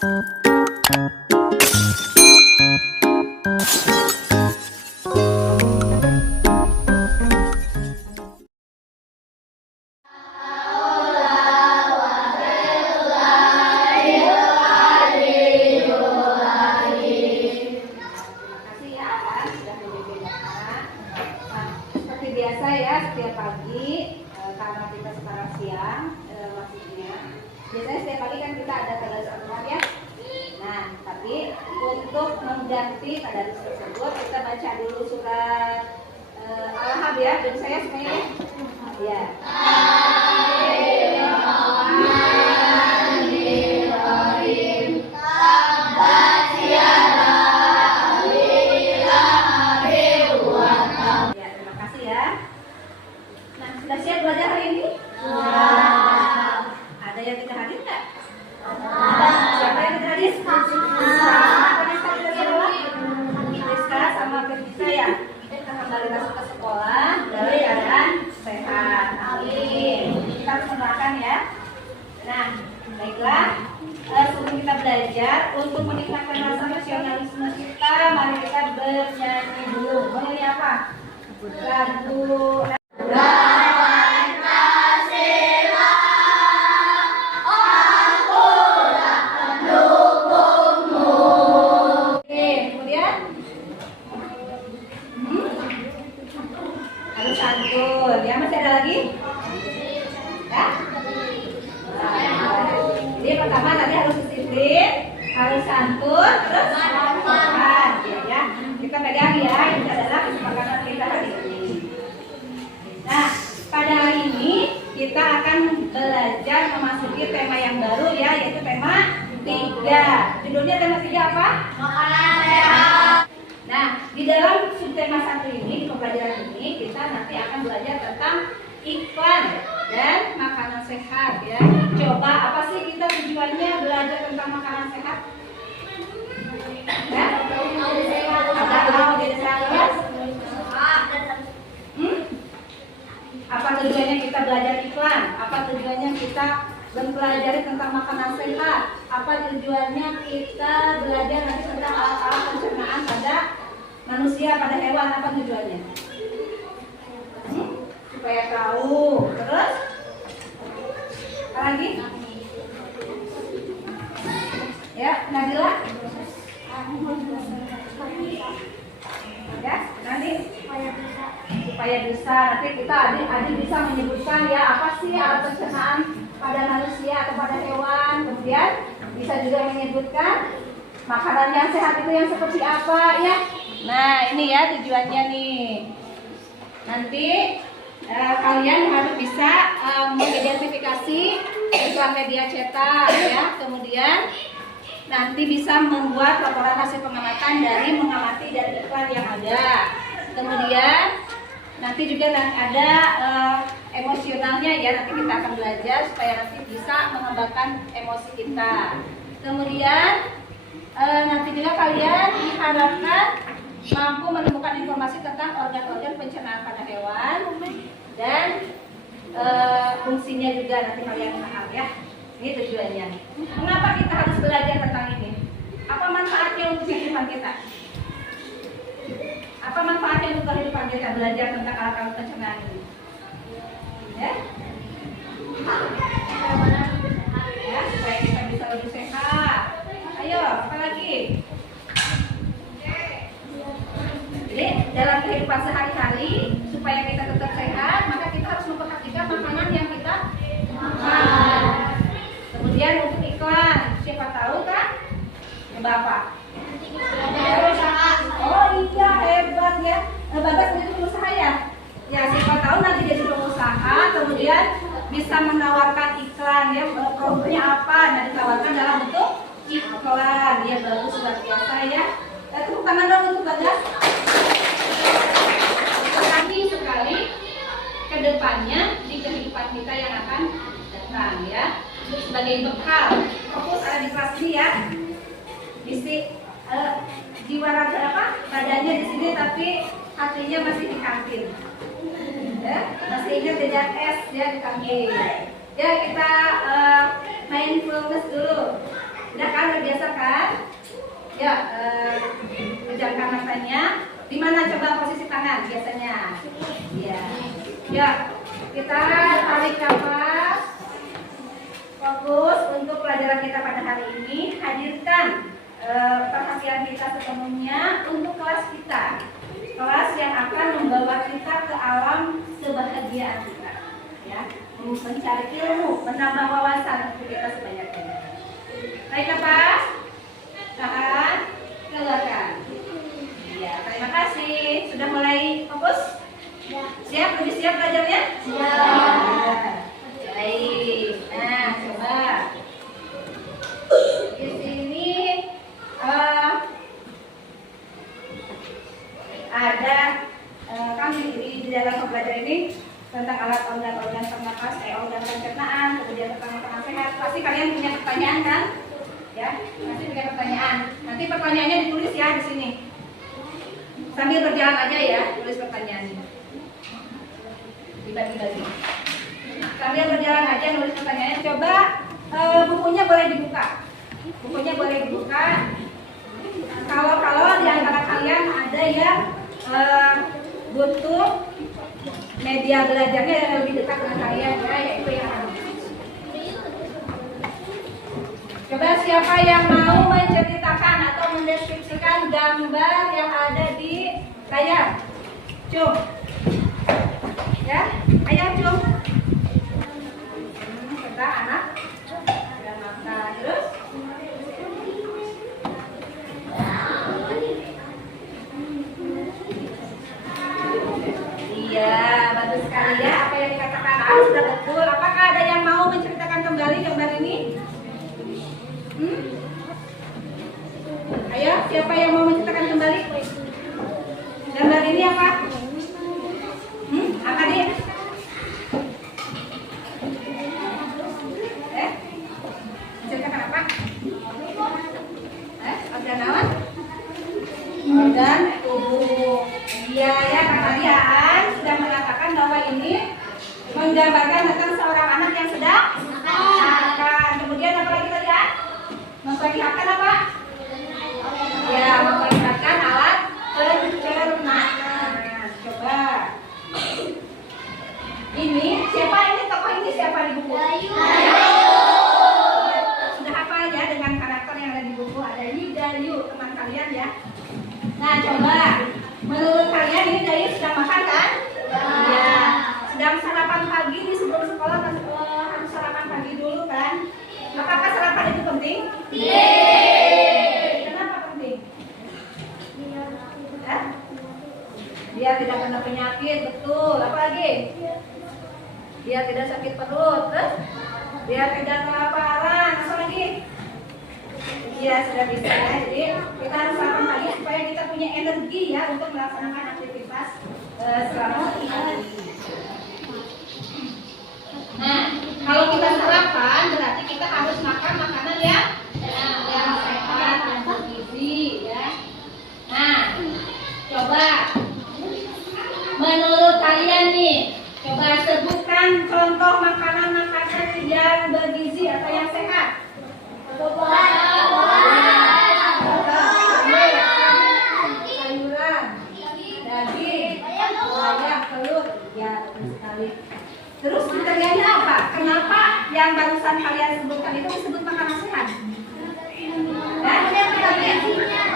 Biasa ya, setiap pagi karena kita sekarang siang maksudnya biasanya setiap pagi kan kita ada tadarus Al-Quran ya. Nah, tapi untuk mengganti tadarus tersebut kita baca dulu surat Al-Ahzab ya. Dan saya semuanya ya. Sudah siap belajar hari ini? Ada yang tidak hadir nggak? Siapa yang tidak hadir? Rizka sama Ferdisa ya. Kita kembali masuk ke sekolah dalam keadaan sehat. Amin. Kita harus mendoakan ya. Nah, baiklah. Sebelum kita belajar untuk meningkatkan rasa nasionalisme kita, mari kita bernyanyi dulu. Bernyanyi apa? Lagu. Harus santun, ya masih ada lagi? Ya? Jadi pertama tadi harus disiplin, harus santun, terus sopan, ya. Kita pegang ya, ini adalah kesepakatan kita hari ini. Nah, pada hari ini kita akan belajar memasuki tema yang baru ya, yaitu tema 3. Judulnya tema 3 apa? Makanan sehat. Nah, di dalam subtema 1 ini, di pembelajaran ini, kita nanti akan belajar tentang iklan dan makanan sehat ya. Coba apa sih kita tujuannya belajar tentang makanan sehat? Ya? Mau jadi sehat? Apa tujuannya kita belajar iklan? Apa tujuannya kita mempelajari tentang makanan sehat? Apa tujuannya kita belajar nanti tentang alat-alat pencernaan pada manusia, pada hewan? Apa tujuannya? Supaya tahu. Terus? Apa lagi? Ya, Nabila? Ya, nanti supaya bisa nanti kita adik bisa menyebutkan ya apa sih alat pencernaan pada manusia atau pada hewan. Kemudian bisa juga menyebutkan makanan yang sehat itu yang seperti apa ya. Nah, ini ya tujuannya nih. Nanti kalian harus bisa mengidentifikasi iklan media cetak ya. Kemudian nanti bisa membuat laporan hasil pengamatan dari mengamati dari iklan yang ada. Kemudian nanti juga ada emosionalnya ya, nanti kita akan belajar supaya nanti bisa mengembangkan emosi kita. Kemudian nanti juga kalian diharapkan mampu menemukan informasi tentang organ-organ pencernaan pada hewan dan fungsinya juga nanti kalian paham ya. Ini tujuannya. Mengapa kita harus belajar tentang ini? Apa manfaatnya untuk kehidupan kita? Apa manfaatnya untuk kehidupan kita belajar tentang alat-alat pencernaan ini? Ya? Ya, supaya kita bisa lebih sehat. Ayo, apa lagi? Jadi dalam kehidupan sehari-hari supaya kita tetap sehat, maka kita harus memperhatikan makanan yang kita makan. Kemudian untuk iklan, siapa tahu kan? Bapak. Oh iya, hebat ya. Bapak itu pengusaha ya? Ya, siapa tahu nanti jadi pengusaha, kemudian bisa menawarkan iklan ya, produknya apa, dan ditawarkan dalam bentuk iklan. Ya, bagus, luar biasa ya. Tepuk tangan dong untuk Bagas. Penting sekali ke depannya di kehidupan kita yang akan datang ya. Sebagai bekal, fokus ada di kelas ini ya. Isi jiwa raga apa? Badannya di sini tapi hatinya masih di kantin. Ya, masih ingat jejak S ya di kantin. Ya, kita mindfulness dulu. Udah kan udah biasa Ya, pejamkan matanya. Di mana coba posisi tangan biasanya? Ya. Ya, kita tarik nafas. Fokus untuk pelajaran kita pada hari ini. Hadirkan perhatian kita sepenuhnya untuk kelas kita. Kelas yang akan membawa kita ke alam kebahagiaan kita. Ya, mencari ilmu, menambah wawasan untuk kita sebanyak-banyaknya. Tarik nafas. Tahan, keluarkan. Ya, terima kasih. Sudah mulai fokus? Siap? Lebih siap belajarnya? Siap. Baik. Nah, coba. Di sini ada kan di dalam pembelajaran ini tentang alat organ-organ pernapas, organ pencernaan, kemudian tentang makanan sehat. Pasti kalian punya pertanyaan kan? Ya, pasti punya pertanyaan. Nanti pertanyaannya ditulis ya di sini. Sambil berjalan aja ya, tulis pertanyaannya. Dibagi-bagi. Sambil berjalan aja nulis pertanyaannya. Coba bukunya boleh dibuka. Bukunya boleh dibuka. Kalau di antara kalian ada yang butuh media belajarnya yang lebih dekat dengan kalian ya, yaitu yang coba siapa yang mau menceritakan atau mendeskripsikan gambar yang ada di layar? Cum. Ya, ayo cum. Kita anak sudah makan terus. Iya, bagus sekali ya apa yang dikatakan sudah betul. Apakah ada yang mau menceritakan kembali gambar ini? Ayo, siapa yang mau menceritakan kembali? Gambar ini apa? Apa dia? Menceritakan apa? Organ apa? Organ tubuh. Iya ya, Kak kalian sudah mengatakan bahwa ini menggambarkan tentang seorang anak yang sedang makan. Kemudian apa lagi tadi ya? Memperlihatkan apa? Ya, memperlihatkan alat pencernaan. Coba. Ini siapa ini tokoh ini siapa di buku? Sudah hafal ya dengan karakter yang ada di buku. Ada ini Dayu, teman kalian ya. Nah, coba. Menurut kalian ini Dayu sedang makan kan? Iya. Sedang sarapan pagi di sebelum sekolah harus sarapan pagi dulu kan? Apakah sarapan itu penting? Iya. Kenapa penting? Biar tidak kena penyakit, betul. Apa lagi? Biar tidak sakit perut, biar tidak kelaparan. Apa lagi? Iya, sudah bisa. Jadi kita harus sarapan pagi supaya kita punya energi ya untuk melaksanakan aktivitas selama hari. Nah, kalau kita sarapan berarti kita harus makan makanan yang sehat, yang bergizi ya. Nah, coba menurut kalian nih, coba sebutkan contoh makanan-makanan yang bergizi atau yang sehat. Sayuran, daging, ayam, telur, ya betul sekali. Terus kriterianya apa? Kenapa yang barusan kalian sebutkan itu disebut makanan sehat?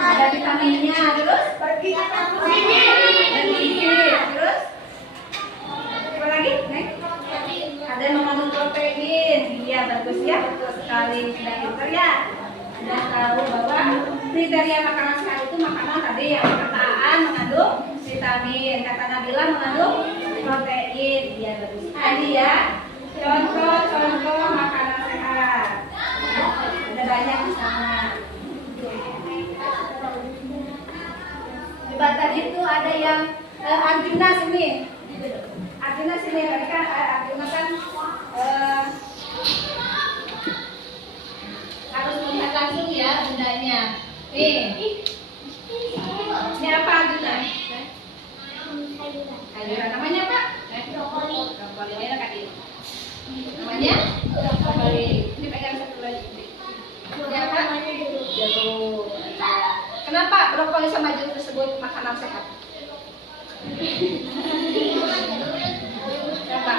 Ada vitaminnya, terus bergizi, terus apa lagi? Ada yang mengandung protein. Iya bagus ya, betul sekali. Sudah pintar ya. Sudah tahu bahwa kriteria makanan sehat itu makanan tadi yang perkataan mengandung vitamin, kata Nabila mengandung protein. Iya bagus sekali ya. Contoh makanan sehat. Ada banyak di sana. Coba tadi itu ada yang Arjuna sini. Arjuna sini tadi kan Arjuna kan harus melihat langsung ya bendanya. Nih. Ini apa Arjuna? Sayuran. Namanya apa? Brokoli. Brokoli. Ini tadi. Namanya? Brokoli. Ini pegang satu lagi. Ini apa? Jeruk. Kenapa brokoli sama jeruk disebut makanan sehat? Kenapa?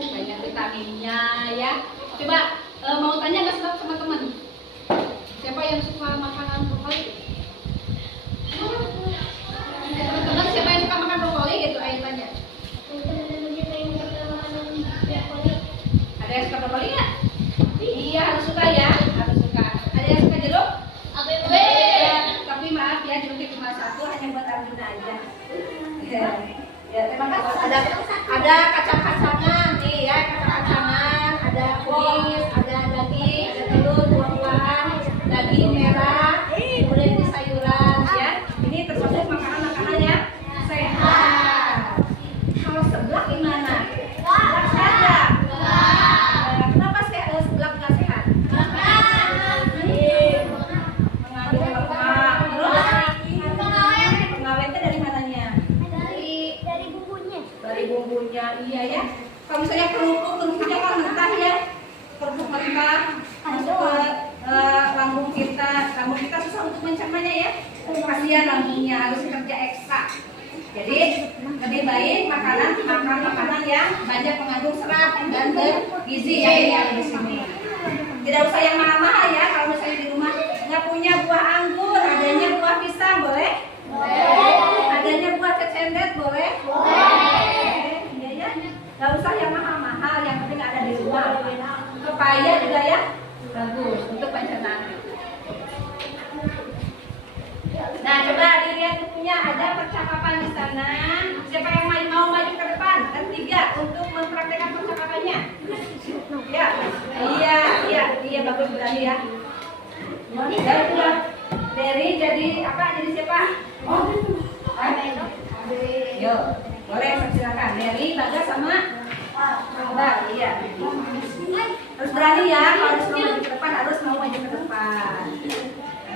Banyak vitaminnya ya. Coba mau tanya nggak sama teman? Siapa yang suka makanan brokoli? Teman-teman siapa yang suka makan brokoli gitu? Ayo tanya. Ada yang suka brokoli nggak? Iya harus suka ya, harus suka. Ada yang suka jeruk? Ya, tapi maaf ya jeruknya cuma satu, hanya buat Arjuna aja. Ya, terima kasih. Ada kacang-kacangan nih ya, kacang-kacangan, ada kumis, ada daging, ada telur, buah-buahan, daging merah, kemudian ini sayuran ya. Ini termasuk makanan-makanan yang sehat. Kalau seblak gimana? Seblak sehat nggak? Kenapa seblak nggak sehat? Mengandung lemak. Terus pengawetnya dari mananya? Dari bumbunya, iya ya. Kalau misalnya kerupuknya kan mentah ya, kerupuk mentah masuk ke lambung kita susah untuk mencernanya ya. Kasihan lambungnya harus kerja ekstra. Jadi lebih baik makan makanan yang banyak mengandung serat dan bergizi ya yang di sini. Tidak usah yang mahal-mahal ya. Kalau misalnya di rumah nggak punya buah anggur, adanya buah pisang boleh? Adanya buah cecendet boleh? Iya ya. Nggak usah yang mahal-mahal, yang penting ada di rumah. Pepaya juga ya, bagus untuk pencernaan. Nah, coba dilihat bukunya, ada percakapan di sana. Siapa yang mau maju ke depan? Dan 3 untuk mempraktekkan percakapannya. Ya, iya bagus berani ya. Dari jadi apa? Jadi siapa? Oh, yo, boleh silakan. Dari Bagas sama Mbak, iya. Harus berani ya, kalau disuruh maju ke depan harus mau maju ke depan.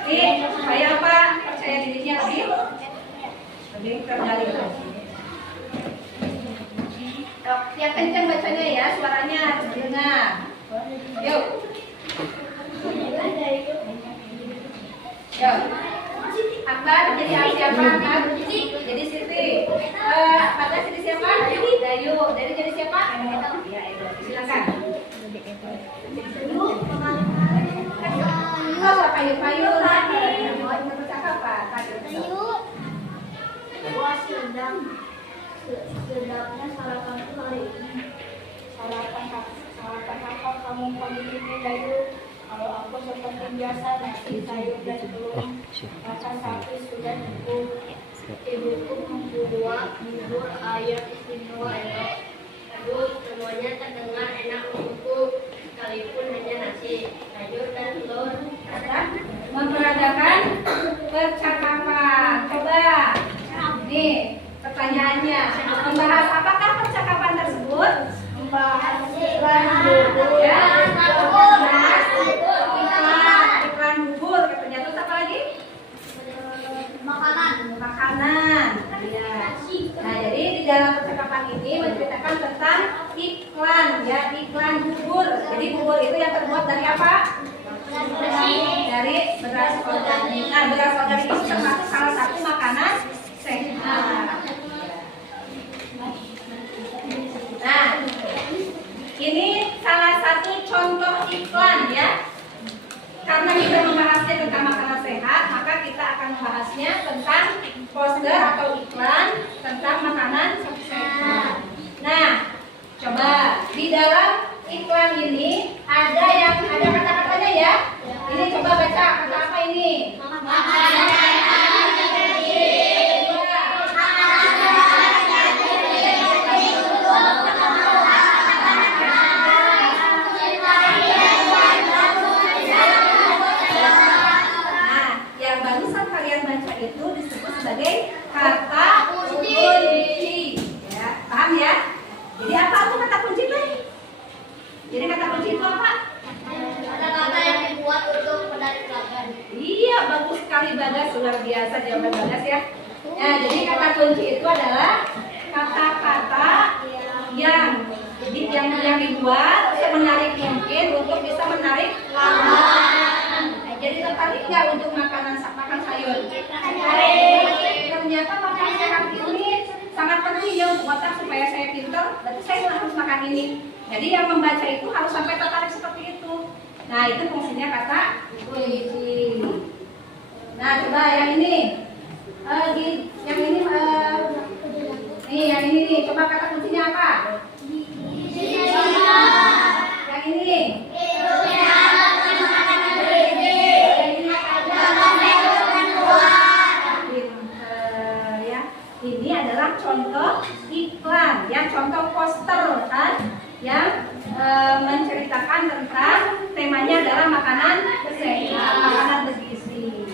Oke, supaya apa? Percaya dirinya lebih tergali lagi. Yang kencang bacanya ya, suaranya harus dengar. Yuk. Yuk. Akbar jadi siapa? Akbar jadi Siti. Bagas jadi siapa? Dayu. Dari jadi siapa? Ya, itu. Silakan. Payu-payu lagi. Mau bercakap apa? Payu. Wah, sedapnya sarapan hari ini. Sarapan apa kamu pagi ini Dayu? Kalau aku seperti biasa nasi sayur dan telur. Makan sapi sudah cukup. Ibuku membuat bubur ayam istimewa enak. Terus semuanya terdengar enak untukku. Sekalipun hanya nasi, sayur dan telur. Memperagakan percakapan. Coba. Nih pertanyaannya. Membahas apakah percakapan tersebut? Membahas Ya. Iklan bubur. Katanya terus apa lagi? Makanan. Ya. Nah, jadi di dalam percakapan ini menceritakan tentang iklan ya, iklan bubur. Jadi bubur itu yang terbuat dari apa? Dari beras organik. Nah, beras organik itu termasuk salah satu makanan sehat. Nah, ini salah satu contoh iklan ya. Karena kita membahasnya tentang makanan sehat, maka kita akan membahasnya tentang poster atau iklan tentang makanan sehat. Nah, coba di dalam iklan ini ada kata-katanya ya. Ini coba baca kata apa ini? Itu disebut sebagai kata kunci. Ya, paham ya? Jadi apa itu kata kunci itu? Jadi kata kunci itu apa? Kata-kata yang dibuat untuk menarik pelanggan. Iya, bagus sekali Bagas, luar biasa jawaban Bagas ya. Nah, jadi kata kunci itu adalah kata-kata yang dibuat semenarik mungkin untuk bisa menarik pelanggan. Nah, jadi tertarik nggak untuk saya harus makan ini. Jadi yang membaca itu harus sampai tertarik seperti itu. Nah, itu fungsinya kata kunci. Nah, coba yang ini. Yang ini yang ini nih, coba kata kuncinya apa? Yang ini. Ini adalah contoh iklan, yang contoh poster kan, yang menceritakan tentang temanya adalah makanan sehat, makanan bergizi.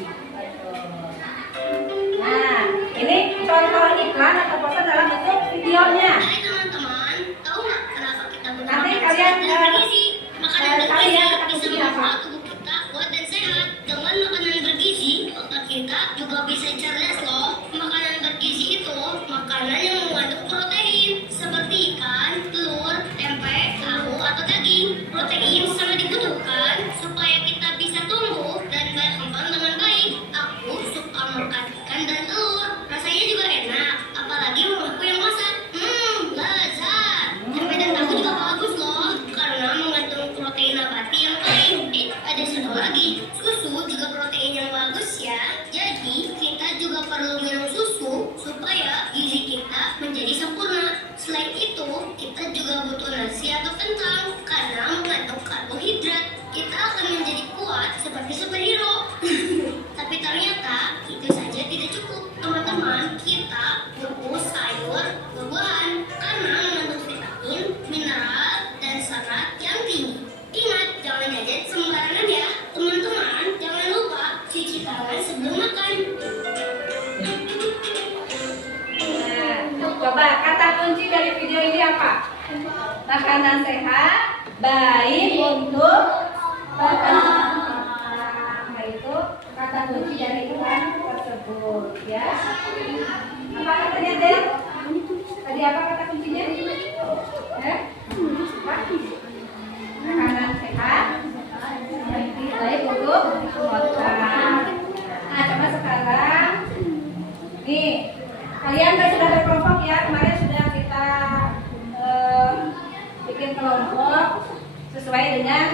Nah, ini contoh iklan atau poster dalam bentuk videonya. Teman-teman, tahu nggak kenapa kita Nanti kalian kalian bisa membuat tubuh kita kuat dan sehat. Dengan makanan bergizi, otak kita juga bisa cerdas loh. Makanan bergizi itu makanan yang mengandung protein seperti ikan, telur, tempe, tahu atau daging. Protein sangat dibutuhkan supaya kita bisa tumbuh dan berkembang dengan baik. Aku suka makan ikan dan telur. Rasanya juga enak, apalagi mamaku yang masak. Lezat. Tempe dan tahu juga bagus loh, karena mengandung protein nabati yang baik. Ada satu lagi, susu juga protein yang bagus ya. Jadi kita juga perlu minum susu supaya gizi kita menjadi sempurna. Selain itu, kita juga butuh nasi atau kentang karena mengandung karbohidrat. Kita akan menjadi kuat seperti superhero. Tapi ternyata itu saja tidak cukup. Teman-teman, kita butuh sayur, buah-buahan karena mengandung vitamin, mineral, dan serat yang tinggi. Ingat, jangan jajan sembarangan ya. Teman-teman, jangan lupa cuci tangan sebelum makan. Nah, coba kata kunci dari video ini apa? Makanan sehat, baik untuk perkembangan. Nah, itu kata kunci dari iklan tersebut, ya. Apa katanya, Del? Tadi apa kata kuncinya? Makanan sehat, baik untuk perkembangan. Nah, coba sekarang, nih, kalian sudah berkelompok ya. Kemarin sudah kita bikin kelompok sesuai dengan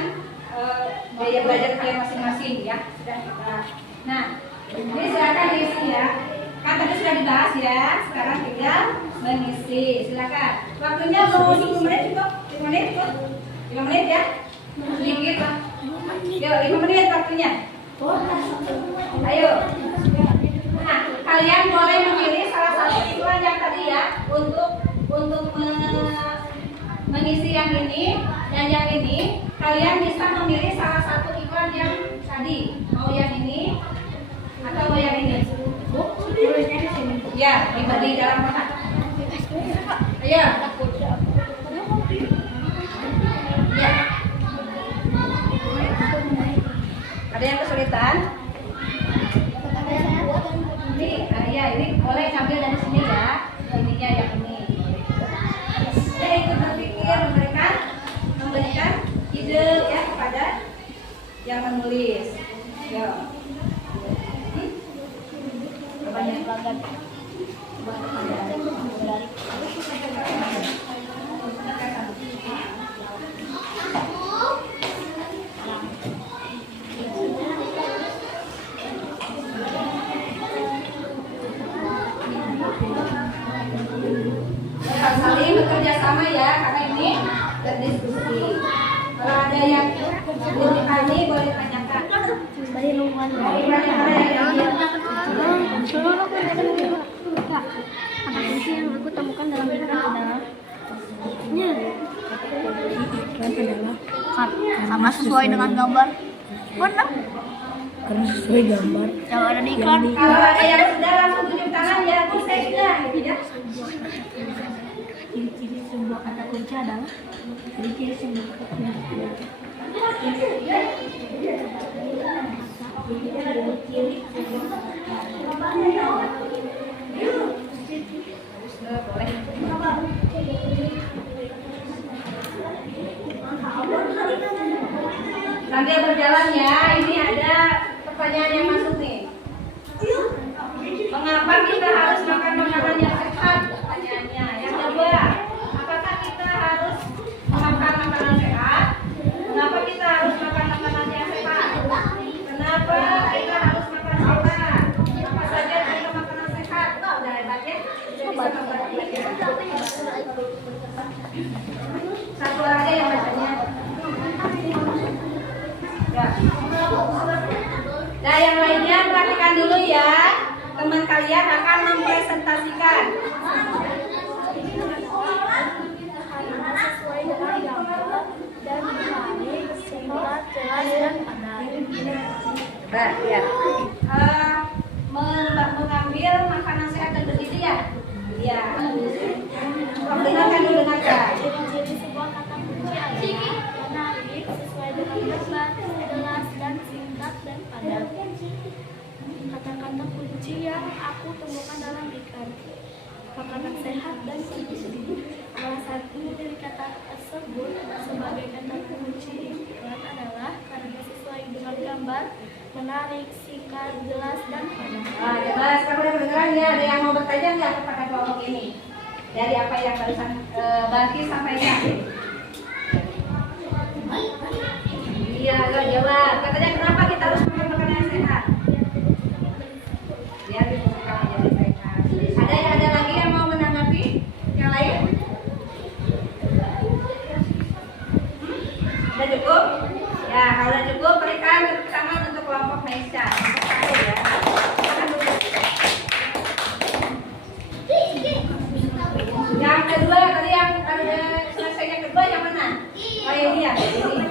gaya belajar kalian masing-masing ya. Sudah kita. Nah, ini silakan diisi ya. Kan tadi sudah dibahas ya. Sekarang tinggal mengisi. Silakan. Waktunya mau 10 menit cukup? 5 menit cukup? 5 menit ya? Sedikit. Yuk, 5 menit waktunya. Ayo. Nah, kalian boleh memilih salah satu iklan yang tadi ya untuk mengisi yang ini dan yang ini. Kalian bisa memilih salah satu iklan yang tadi. Mau yang ini atau mau yang ini? Ya, di dalam kotak. Ayo. Ya. Ada yang kesulitan? Ini boleh ambil dari sini ya. Ininya yang ini. Saya ikut berpikir memberikan ide ya kepada yang menulis. Yo. Banyak banget. Saling bekerja sama ya, karena ini berdiskusi. Kalau ada yang belum dipahami boleh tanyakan. Yang aku temukan dalam iklan adalah sama sesuai dengan gambar. Benar. Karena sesuai gambar Yang ada di iklan. Kalau ada yang sudah langsung tunjuk tangan ya, aku saya sudah gitu ya. ciri-ciri sebuah kata kunci adalah ciri-ciri sebuah kata kunci Sambil berjalan ya, ini ada pertanyaan yang masuk nih. Mengapa kita harus makan makanan yang sehat? Pertanyaannya. Yang kedua, apakah kita Ya. Nah, yang lainnya perhatikan dulu ya. Teman kalian akan mempresentasikan. Sesuai dengan gambar dan menarik, singkat, jelas dan padat. Nah, ya. Mengambil makanan sehat dan bergizi ya. Iya. Dengarkan dulu, dengarkan. Ciri-ciri sebuah kata kunci adalah menarik, sesuai dengan gambar, jelas dan singkat dan padat. Kata-kata kunci yang aku temukan dalam ikan, makanan sehat dan bergizi. Alasan dari kata tersebut sebagai kata kunci iklan adalah karena sesuai dengan gambar, menarik, singkat, jelas dan padat. Nah, jelas, kamu udah mendengar ya. Ada yang mau bertanya nggak kepada kelompok ini? Dari apa yang barusan Bangki sampaikan? Iya, ayo jawab. Katanya kenapa kita harus makan makanan yang sehat? Biar kita menjadi sehat. Ada lagi yang mau menanggapi? Yang lain? Sudah cukup? Ya, kalau sudah cukup, berikan tepuk tangan untuk kelompok Maisha. Ya. Yang kedua tadi yang selesai yang kedua yang mana? Oh ini ya. Ini.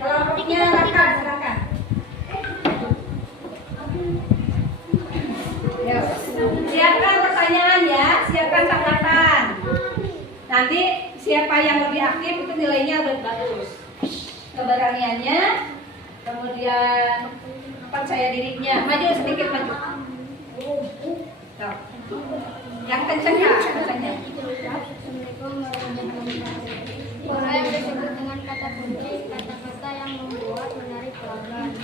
Kelompoknya Raka, silakan. Ya. Siapkan pertanyaan ya, siapkan catatan. Nanti siapa yang lebih aktif itu nilainya lebih bagus. Keberaniannya, kemudian percaya dirinya. Maju sedikit maju. Tuh. Yang kenceng ya, katanya. Pola yang disebut dengan kata kunci, kata-kata yang membuat menarik pelanggan.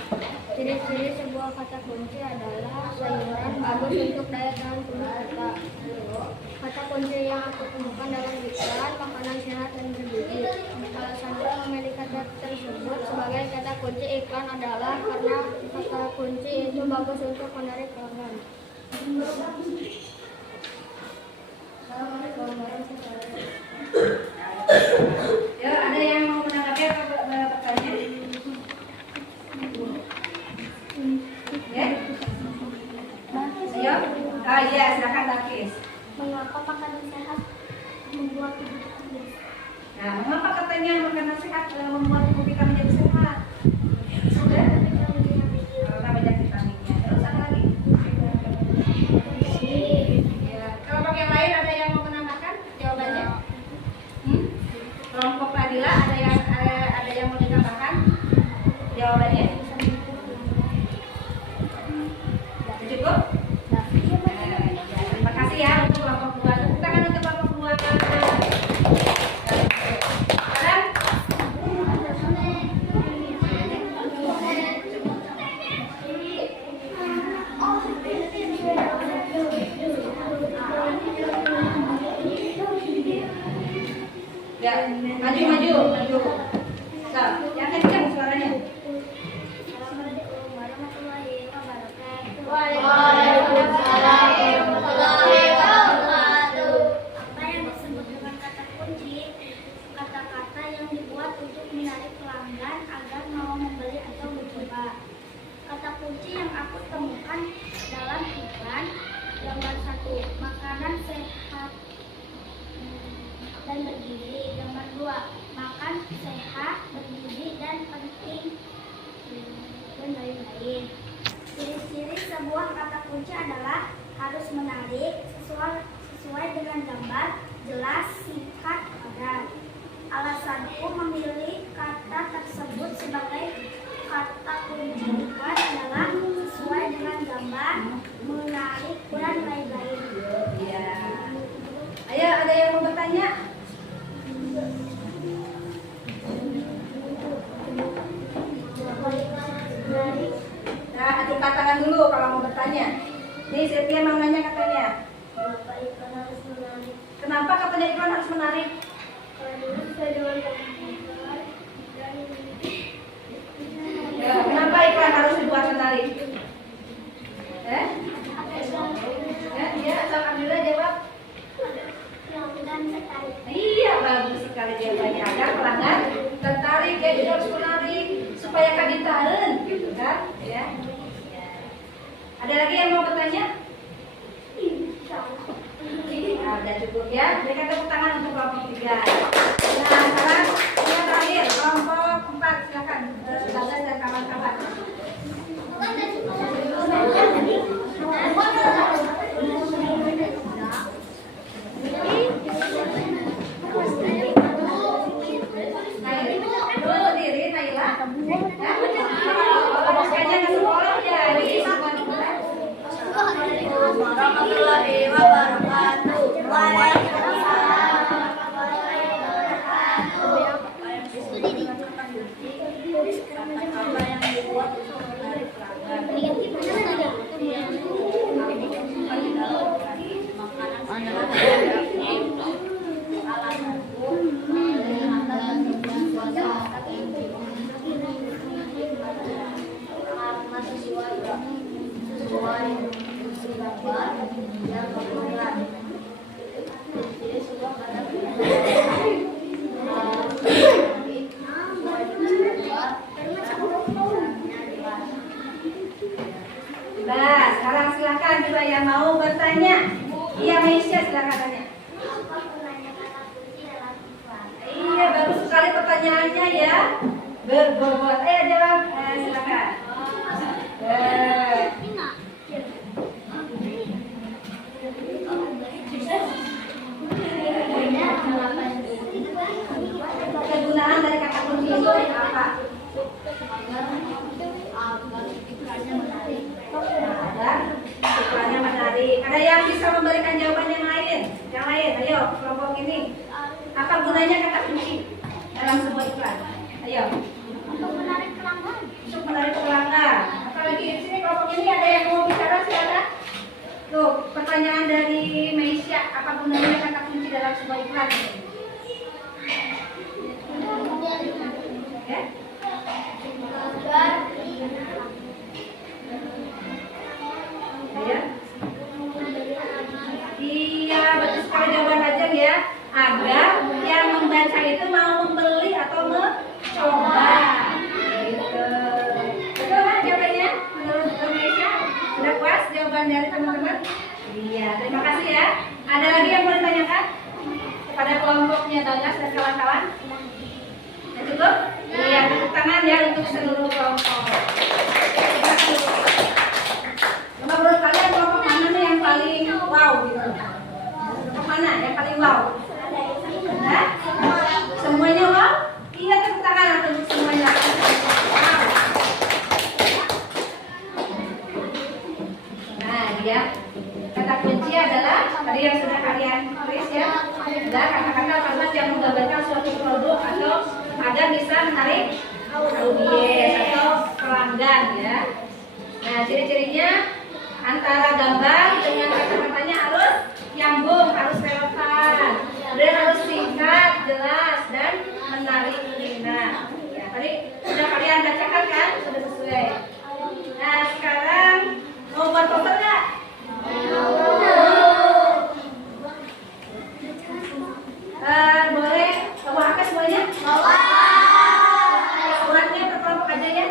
Ciri-ciri sebuah kata kunci adalah sayuran bagus untuk daya tahan tubuh kita. Kata kunci yang aku temukan dalam iklan makanan sehat dan bergizi. Alasanku memilih kata tersebut sebagai kata kunci iklan adalah karena kata kunci itu bagus untuk menarik pelanggan. Ya, ada yang mau menanggapi atau bertanya? Ya? Ayo. Oh iya, silakan Dakis. Mengapa makanan sehat membuat tubuh kita sehat? Nah, mengapa katanya makanan sehat membuat tubuh kita menjadi sehat? Sudah? Karena banyak vitaminnya. Terus ada lagi? Ya. Kelompok yang lain ada yang mau menambahkan jawabannya? Kelompok Fadila ada yang mau ditambahkan jawabannya? Cukup? Terima kasih ya untuk kelompok 2. Tepuk tangan untuk kelompok 2. Sekarang ya, maju. So, yang kencang suaranya. Assalamualaikum warahmatullahi wabarakatuh. Waalaikumsalam warahmatullahi wabarakatuh. Apa yang disebut dengan kata kunci? Kata-kata yang dibuat untuk menarik pelanggan agar mau membeli atau mencoba. Kata kunci yang aku temukan dalam iklan gambar 1, makanan sehat dan bergizi. Gambar 2, makan sehat, bergizi dan penting dan lain-lain. Ciri-ciri sebuah kata kunci adalah harus menarik, sesuai dengan gambar, jelas, singkat, padat. Alasanku memilih kata tersebut sebagai kata kunci iklan adalah sesuai dengan gambar, menarik, dan lain-lain. Ya. Ayo, ada yang mau bertanya? Nah, ajukan tangan dulu kalau mau bertanya. Nih, Sylvia mau nanya katanya. Kenapa iklan harus menarik? Kenapa katanya iklan harus menarik? Karena sesuai dengan gambar dan Ya, kenapa iklan harus dibuat menarik? Ya, alhamdulillah jawab. dan tertarik. Iya, bagus sekali jawabannya. Agar pelanggan tertarik, ya, jadi harus menarik supaya kabitaeun gitu kan ya. Ada lagi yang mau bertanya? Nah, udah cukup ya. Berikan tepuk tangan untuk kelompok 3. Nah, sekarang yang terakhir kelompok 4 silakan. Bagas dan kawan-kawan. Warahmatullahi wabarakatuh. Apa yang dibuat untuk menarik Nah, sekarang silakan coba yang mau bertanya. Iya, Meisya silakan tanya. Iya, bagus sekali pertanyaannya ya. Berbobot. Jawab. Silakan. Kegunaan dari kata kunci itu apa? Iklannya menarik. Ada yang bisa memberikan jawaban yang lain? Yang lain, ayo kelompok ini. Apa gunanya kata kunci dalam sebuah iklan? Ayo. untuk menarik pelanggan. Untuk menarik pelanggan. Apalagi di sini kelompok ini ada yang mau bicara silakan. Tuh, pertanyaan dari Meisya. Apa gunanya kata kunci dalam sebuah iklan? Ya? Ya. Iya, betul sekali jawaban aja ya. Agar yang membaca itu mau membeli atau mencoba. Gitu. Betul kan jawabannya? Menurut Indonesia? Sudah puas jawaban dari teman-teman? Iya, terima kasih ya. Ada lagi yang mau ditanyakan kepada kelompoknya Bagas dan kawan-kawan? Sudah cukup? Iya, tepuk tangan ya untuk seluruh kelompok. Menurut kalian kelompok mana nih yang paling wow gitu? Kelompok mana yang paling wow? Nah, semuanya wow? Iya, tepuk tangan untuk semuanya. Wow. Nah, dia kata kunci adalah tadi yang sudah kalian tulis ya. Adalah kata-kata kalimat yang menggambarkan suatu produk atau agar bisa menarik audiens atau pelanggan ya. Nah, ciri-cirinya antara gambar dengan kata-katanya harus nyambung, harus relevan, dan harus singkat, jelas, dan menarik minat. Ya, tadi sudah kalian bacakan kan? Sudah sesuai. Nah, sekarang mau buat poster nggak? Boleh bawa apa semuanya? Buatnya per kelompok aja ya.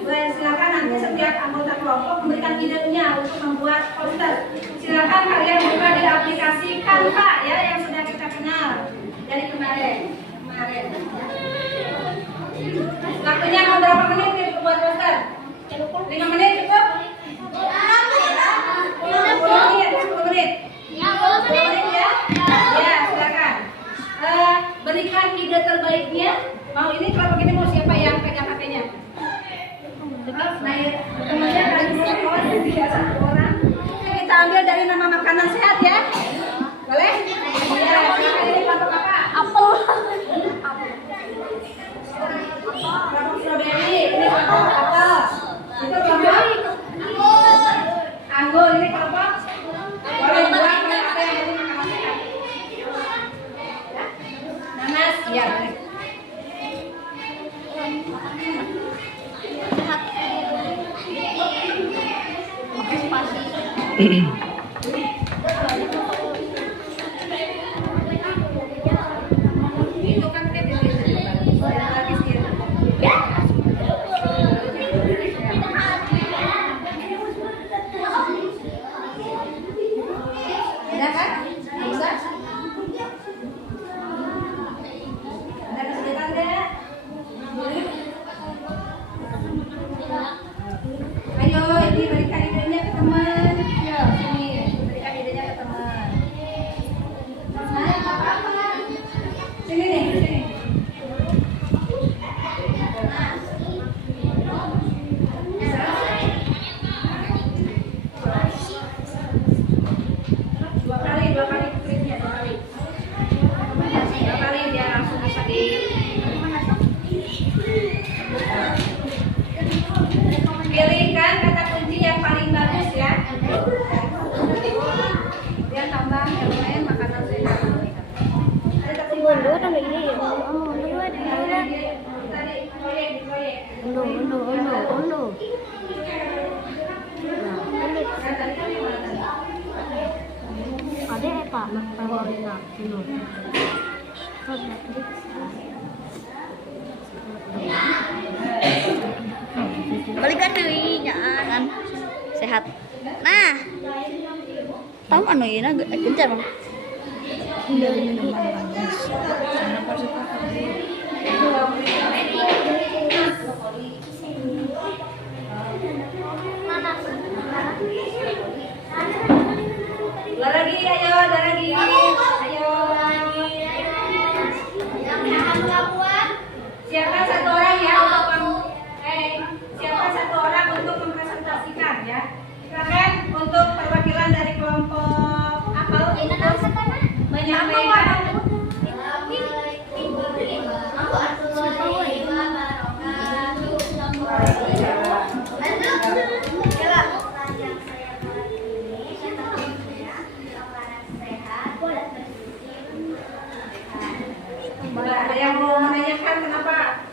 Boleh, silakan nanti setiap anggota kelompok memberikan idenya untuk membuat poster. Silakan kalian buka di aplikasi Canva ya yang sudah kita kenal dari kemarin. Waktunya mau berapa menit nih untuk buat poster? 5 menit cukup? 10 menit, 10 menit. 10 menit ya? Ya, silakan. Berikan ide terbaiknya. Mau ini kelompok ini mau siapa yang pegang HP-nya? Nah, temannya kali orang, 1 orang. Kita ambil dari nama makanan sehat ya. Boleh? Ya, ini kelompok apa? Apel. Kelompok strawberry, ini kelompok apel. Itu kelompok anggur, ini kelompok boleh buat apa yang ini makanan sehat. Ya? Nanas, ya boleh. Itu kan kita di sini. Lagi sini. Yang tadi kan yang mana tadi? Ada Pak, Marina dulu. Balikan deui nyaan. Sehat. Nah. Tahu anu ieu na gencar Bang. Dari minuman manis. Kenapa suka Ulah lagi, ayo, udah lagi. Ayo. Siapkan satu orang ya untuk siapkan satu orang untuk mempresentasikan ya. Silakan untuk perwakilan dari kelompok apel untuk menyampaikan. Ada yang mau menanyakan kenapa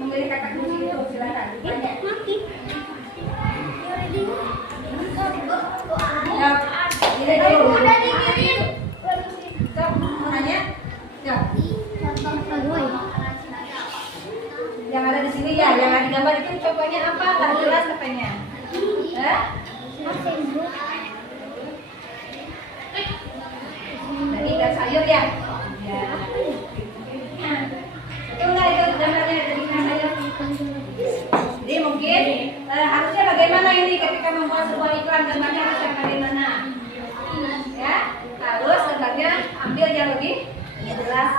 memilih kata kunci itu? Silakan. Ya, ini dulu. Stop, mau nanya? Ya. Yang ada di sini ya, yang ada di gambar itu contohnya apa? Tak jelas katanya. Tadi ikan sayur ya? Ya. Itu enggak itu gambarnya dari ikan sayur. Jadi mungkin harusnya bagaimana ini ketika membuat sebuah iklan, gambarnya harus yang bagaimana? Ya, harus gambarnya ambil yang lebih jelas.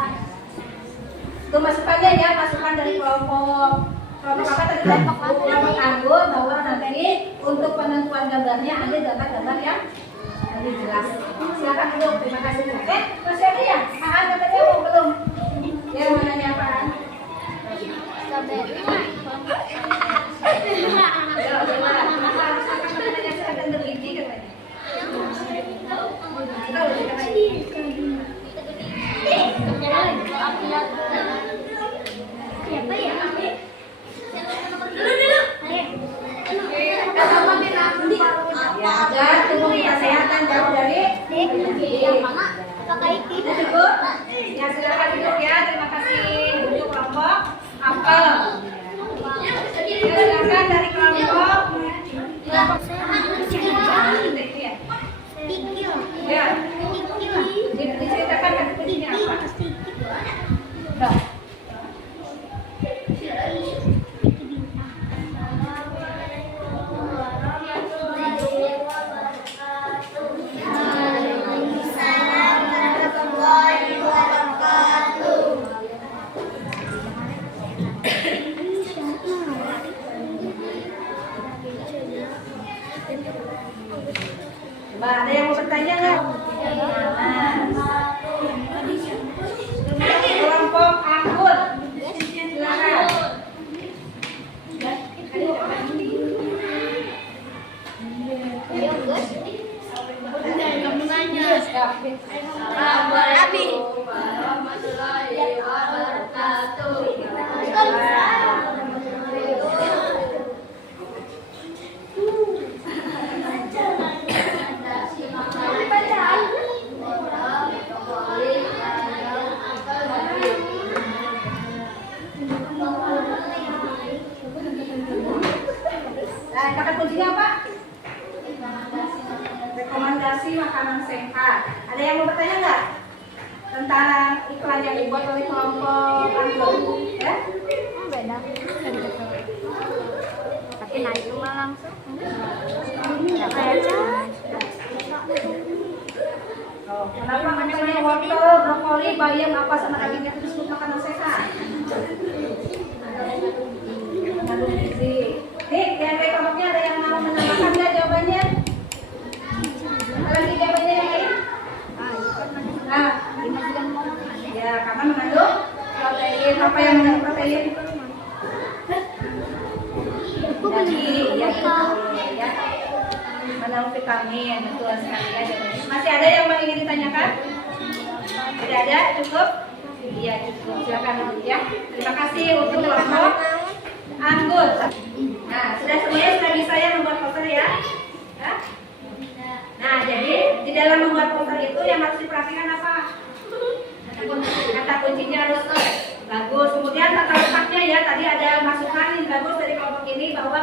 Itu masukannya ya, masukan dari kelompok apa tadi? Kelompok anggur bahwa nanti untuk penentuan gambarnya ambil gambar-gambar yang lebih jelas. Silakan dulu, terima kasih. Masih ada ya? Katanya mau belum? Ya, mau nanya apaan? Kenapa harus akan menanya kesehatan bergizi katanya? Siapa ya? Ya, dan tubuh kesehatan jauh dari cukup. Ya, silakan duduk ya. Terima kasih. Duduk kelompok apel. Silakan dari kelompok. Ya. Diceritakan kan fungsinya apa? Nah. Coba ada yang mau bertanya nggak? Kelompok anggur, silakan. Nah, kata kuncinya apa? Rekomendasi makanan sehat. Ada yang mau bertanya nggak tentang iklan yang dibuat oleh kelompok anggur? Ya? beda? Tapi naik rumah langsung. Kenapa katanya wortel, brokoli, bayam, apa sama dagingnya itu disebut makanan sehat? Mengandung gizi. Nih, yang kayak kelompoknya ada yang mau menambahkan nggak jawabannya? Ada lagi jawabannya yang lain? Nah, ya karena mengandung protein. Apa yang mengandung protein? Daging, ya mengandung vitamin, betul sekali ya jawabannya. Masih ada yang ingin ditanyakan? Tidak ada, cukup? Iya cukup. Silakan ya. Terima kasih untuk kelompok anggur. Nah, sudah semuanya sudah bisa ya membuat poster ya?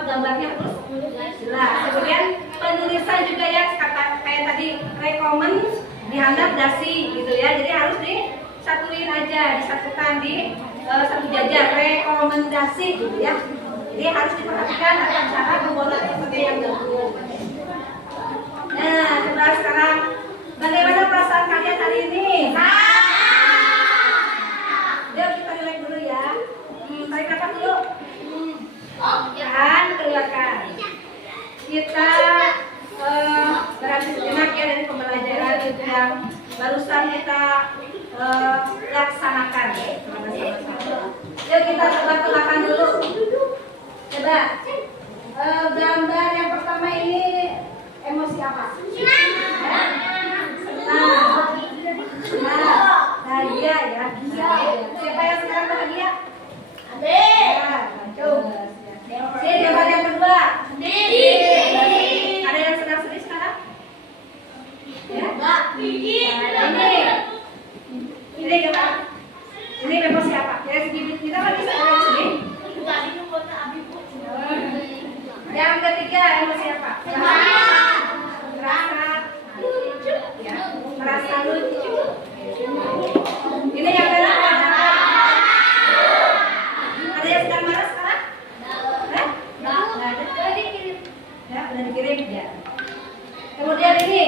gambarnya harus jelas. Kemudian penulisan juga ya, kayak tadi rekomen dihanap dasi gitu ya. Jadi harus disatuin aja, disatukan di satu jajar, rekomendasi gitu ya. Jadi harus diperhatikan tata cara pembuatan seperti yang bagus. Nah, coba sekarang bagaimana perasaan kalian hari ini? Yuk kita relax dulu ya. Tarik nafas dulu. Tahan, keluarkan. Kita berhenti sejenak ya dari pembelajaran yang barusan kita laksanakan. Yuk kita coba ke belakang dulu. Coba gambar yang pertama ini emosi apa? Bahagia ya. Siapa yang sekarang bahagia? Sini gambar yang kedua. Ada yang sedang sedih sekarang? Ya? Ini gambar. Ini emosi apa? Ya kita lagi sedih. Yang ketiga emosi apa? Merasa lucu. Ini yang kedua. Ada yang sedang marah sekarang? Nggak ada. Ya, udah dikirim ya. Kemudian ini.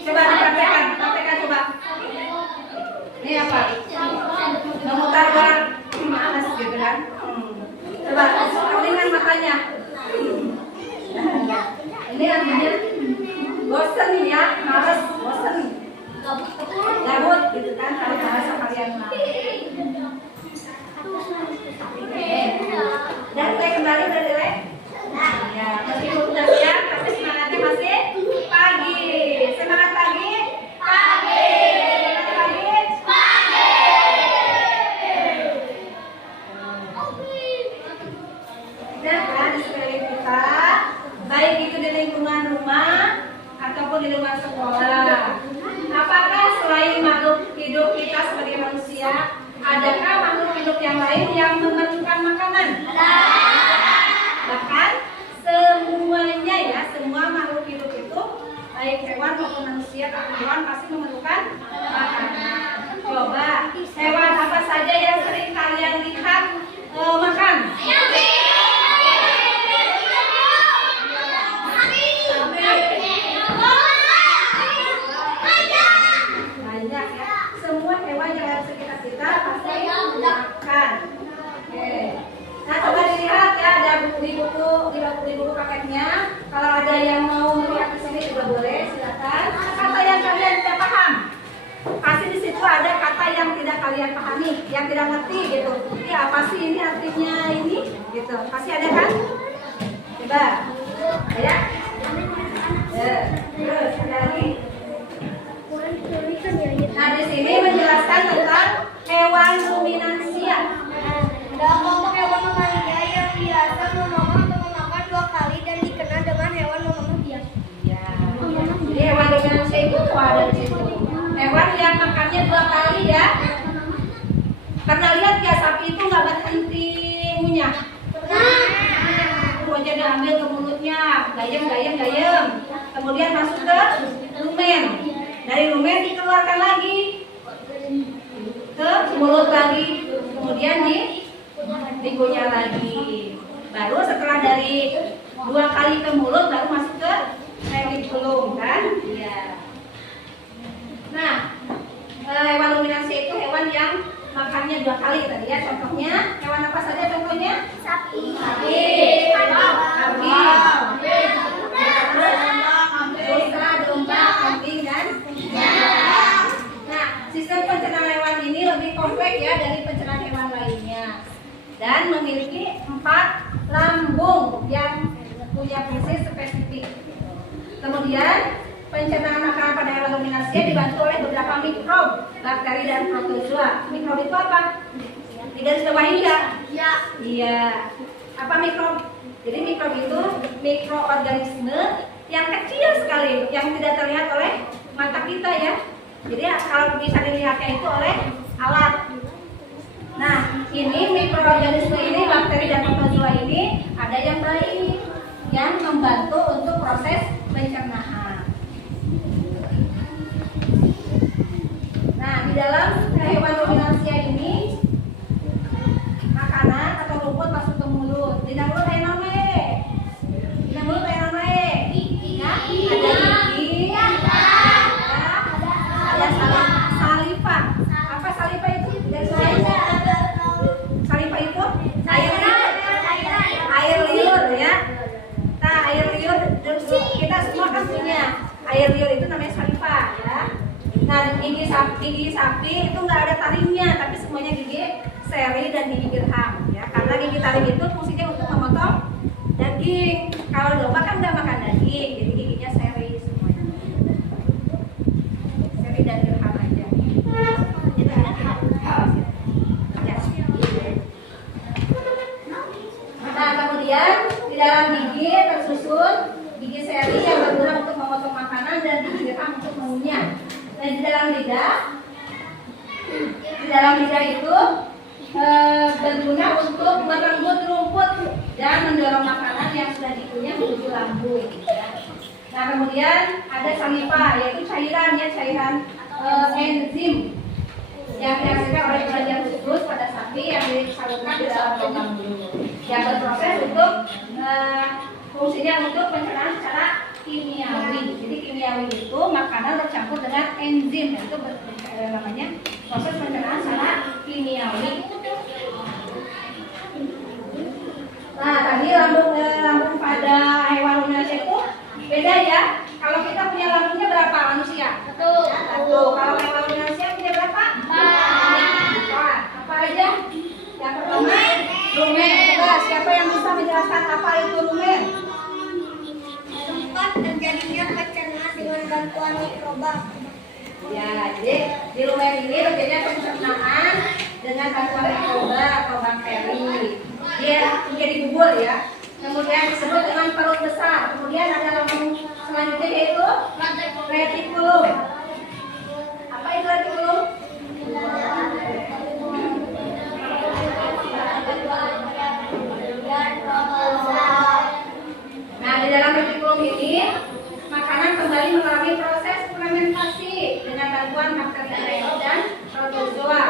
Coba praktekkan coba. Ini apa? Memutar bola panas gitu kan? Coba dengan matanya. Ini artinya bosan ya, males, bosan, gabut gitu kan kalau bahasa kalian mau. Dan mulai kembali berdiri. Ya, meskipun sudah siang, tapi semangatnya masih pagi. Semangat pagi. Semangat pagi. Nah, kan di sekeliling kita, baik itu di lingkungan rumah ataupun di lingkungan sekolah. Apakah selain makhluk hidup kita sebagai manusia, adakah makhluk hidup yang lain yang memerlukan makanan? Bahkan semuanya ya, semua makhluk hidup itu, baik hewan maupun manusia atau hewan pasti memerlukan makanan. Coba hewan apa saja yang sering kalian lihat makan? Banyak ya. Semua hewan yang ada di sekitar kita pasti makan. Oke. Nah, coba dilihat ya, ada di buku paketnya. Kalau ada yang mau melihat di sini juga boleh, silakan. Kata yang kalian tidak paham, pasti di situ ada kata yang tidak kalian pahami, yang tidak ngerti gitu. Ini apa sih ini artinya ini? Gitu. Pasti ada kan? Coba. Ya. Terus ada lagi. Nah, di sini menjelaskan tentang hewan ruminansia. Ada kelompok hewan mamalia yang biasa memakan atau memakan 2 kali dan dikenal dengan hewan memakan biasa. Ya. Jadi hewan ruminansia itu ada di situ. Hewan yang makannya 2 kali ya. Karena lihat ya, sapi itu nggak berhenti ngunyah. Aja diambil ke mulutnya, gayem. Kemudian masuk ke rumen. Dari rumen dikeluarkan lagi ke mulut lagi, kemudian dikunyah lagi. Baru setelah dari 2 kali ke mulut baru masuk ke retikulum kan? Iya. Nah, hewan ruminansia itu hewan yang makannya 2 kali tadi ya. Contohnya hewan apa saja contohnya? Sapi. Domba, kambing dan Nah, sistem pencernaan hewan ini lebih kompleks ya dari pencernaan hewan lainnya dan memiliki 4 lambung yang punya fungsi spesifik. Kemudian pencernaan makanan pada hewan ruminansia dibantu oleh beberapa mikrob, bakteri dan protozoa. Mikrob itu apa? Di garis bawah ini enggak? Iya. Apa mikrob? Jadi mikrob itu mikroorganisme yang kecil sekali, yang tidak terlihat oleh mata kita ya. Jadi kalau bisa dilihatnya itu oleh alat. Nah, ini mikroorganisme ini, bakteri dan protozoa ini ada yang baik, yang membantu untuk proses pencernaan. Nah, di dalam hewan ruminansia ini makanan atau rumput masuk ke mulut. Di mulut ada nama. Di mulut ada nama. Ya, ada gigi, ada saliva. Apa saliva itu? Saliva itu air liur ya. Nah, air liur kita semua kan punya. Air liur itu namanya saliva ya. Nah, gigi sapi itu nggak ada taringnya, tapi semuanya gigi seri dan gigi gerham ya. Karena gigi taring itu fungsinya untuk memotong daging. Kalau domba kan nggak makan daging, jadi giginya seri semuanya. Seri dan gerham aja. Nah, kemudian di dalam gigi tersusun gigi seri yang berguna untuk memotong makanan dan gigi gerham untuk mengunyah. Dan di dalam lidah itu berguna untuk merenggut rumput dan mendorong makanan yang sudah dikunyah menuju lambung. Ya. Nah, kemudian ada saliva, yaitu cairan enzim yang dihasilkan oleh kelenjar khusus pada sapi yang disalurkan di dalam lubang mulut, yang berproses untuk fungsinya untuk pencernaan secara kimiawi. Jadi kimiawi itu makanan bercampur dengan enzim, itu namanya proses pencernaan secara kimiawi. Nah, tadi lambung pada hewan ruminansia itu beda ya. Kalau kita punya lambungnya berapa manusia? Satu. Kalau hewan ruminansia punya berapa? 4. Apa aja? Yang pertama rumen. Coba siapa yang bisa menjelaskan apa itu rumen? Tempat terjadinya pencernaan dengan bantuan mikroba. Ya, jadi di rumen ini terjadinya pencernaan dengan bantuan mikroba atau bakteri. Dia menjadi bubur ya. Kemudian disebut dengan perut besar. Kemudian ada lambung selanjutnya yaitu retikulum. Apa itu retikulum? Nah, di dalam retikulum ini makanan kembali mengalami proses fermentasi dengan bantuan bakteri anaerob dan protozoa.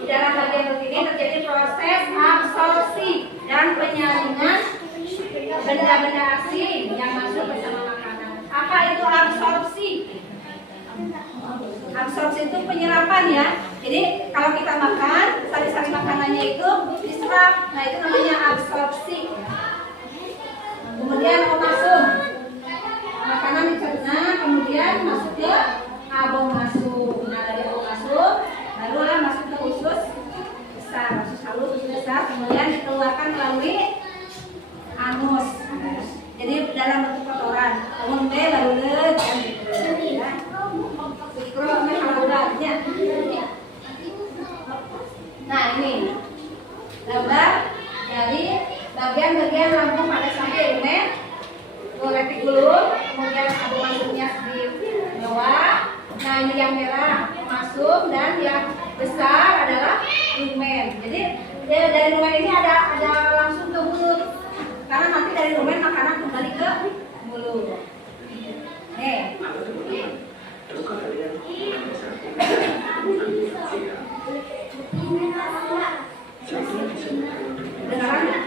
Di dalam bagian perut ini terjadi proses absorpsi dan penyaringan benda-benda asing yang masuk bersama makanan. Apa itu absorpsi? Absorpsi itu penyerapan ya. Jadi kalau kita makan, sari-sari makanannya itu diserap. Nah, itu namanya absorpsi. Kemudian omasum. Makanan dicerna, kemudian masuk ke abomasum. Nah, dari abomasum barulah masuk ke usus besar, usus halus, usus besar, kemudian dikeluarkan melalui anus. Jadi dalam bentuk kotoran. Umum teh baru dan gitu ya. Mikro halaudatnya. Nah, ini gambar dari bagian-bagian lambung pada sapi rumen, retikulum, kemudian abomasumnya di bawah. Nah, ini yang merah masuk dan yang besar adalah rumen. Jadi dari rumen ini ada langsung ke mulut. Karena nanti dari rumen makanan kembali ke mulut. Nih. Dengaran nggak?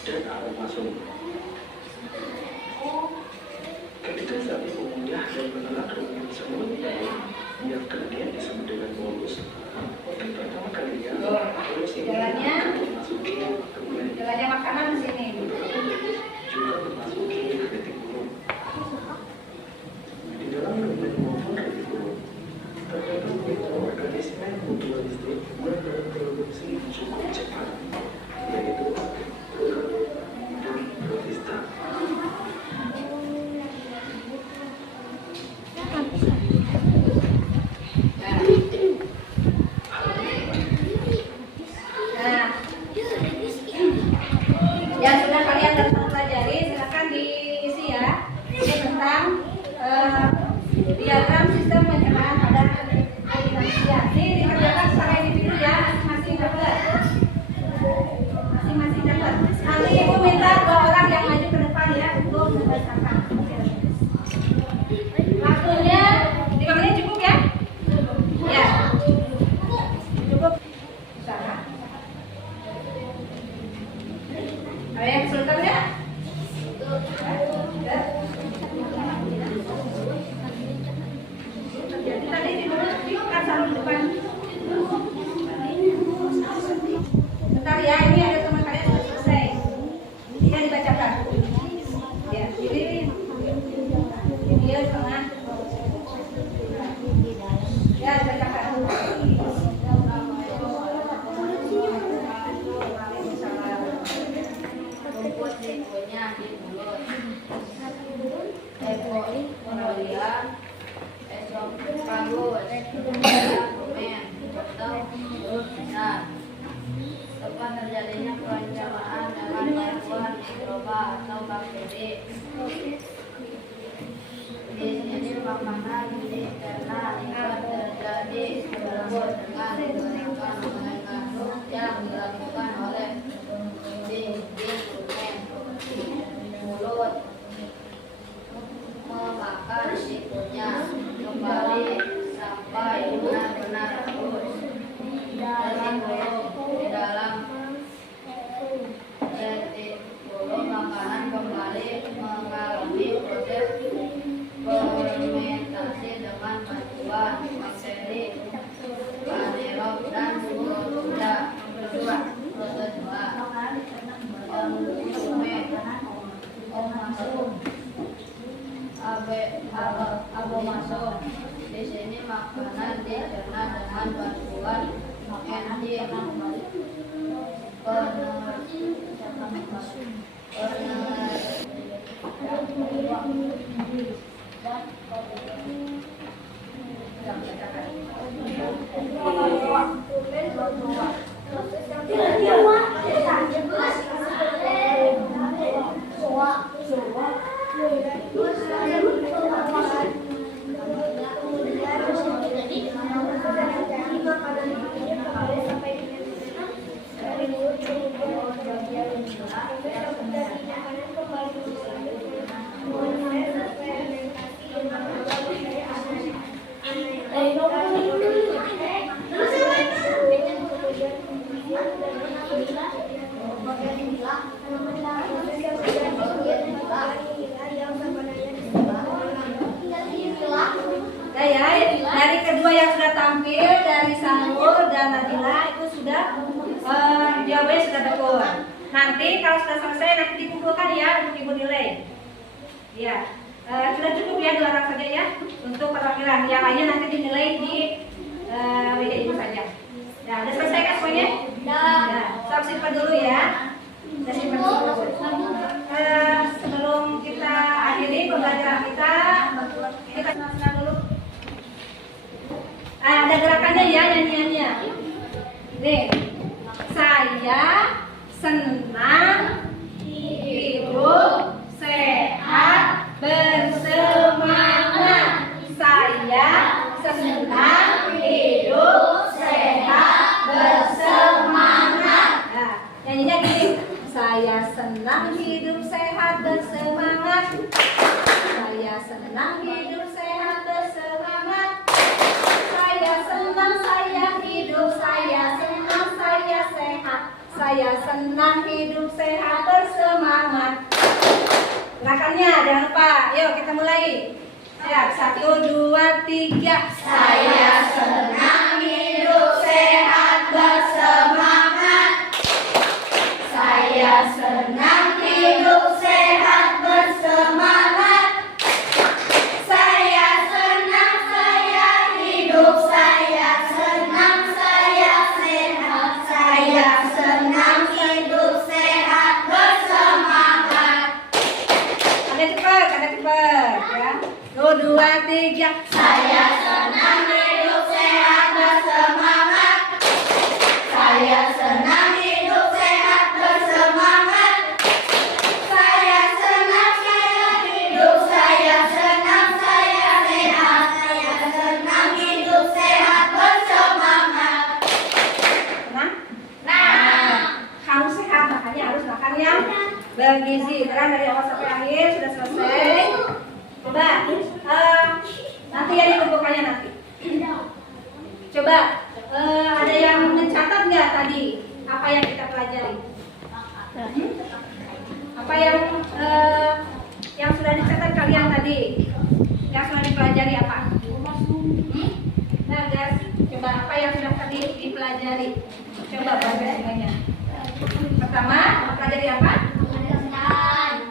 Dan abomasum. Ketika sapi mengunyah dan menelan rumen sebelumnya, yang kemudian disebut dengan bolus. Untuk pertama kalinya, bolus ini memasuki rumen. Jalannya makanan di sini. Juga memasuki retikulum. Di dalam rumen maupun retikulum terdapat mikroorganisme mutualistik yang berproduksi cukup cepat, yaitu dan protista. Nah, tersebut dengan menggunakan mengandung yang dilakukan oleh di mulut, memakan sikunya kembali sampai benar-benar halus dari mulut di dalam detik 10 makanan kembali mengalami proses fermentasi dengan bantuan bakteri anaerob dan kedua abomasum. Di sini makanan dicerna dengan bantuan enzim Nah ya, dari kedua yang sudah tampil dari Sanur dan Nadila itu sudah jawabannya sudah betul. Nanti kalau sudah selesai nanti dikumpulkan ya untuk ibu nilai. Ya, sudah cukup ya 2 orang saja ya untuk perwakilan. Yang lainnya nanti dinilai di meja ibu saja. Nah, udah selesai kan semuanya? Nah, stop simpan dulu ya. Kita simpan dulu. Sebelum kita akhiri pembelajaran kita senang-senang dulu. Ada gerakannya ya, nyanyiannya. Nih, saya senang hidup sehat bersemangat. Saya senang hidup sehat bersemangat. Nah, nyanyinya gini. Saya senang hidup sehat bersemangat. Saya senang hidup sehat bersemangat. Saya senang saya hidup, saya senang saya sehat. Saya senang hidup sehat bersemangat. Gerakannya jangan lupa. Yuk kita mulai. Siap, 1, 2, 3. Saya senang hidup sehat bersemangat. Saya senang hidup sehat bersemangat. Saya senang saya hidup, saya senang saya sehat. Saya senang hidup sehat bersemangat. Ada cepat ya. 1, 2, 3. Saya senang hidup sehat bersemangat. Saya senang hidup sehat bersemangat. Saya senang saya hidup, saya senang saya sehat. Saya senang hidup sehat bersemangat. Senang? Nah, harus sehat, makanya harus makan yang bergizi. Terang dari awal sampai akhir sudah selesai. Coba, nanti ya dikumpulkannya nanti. Coba, ada yang mencatat nggak tadi apa yang kita pelajari? Apa yang sudah dicatat kalian tadi? Yang sudah dipelajari apa? Nah guys, coba apa yang sudah tadi dipelajari? Coba baca semuanya. Pertama, pelajari apa?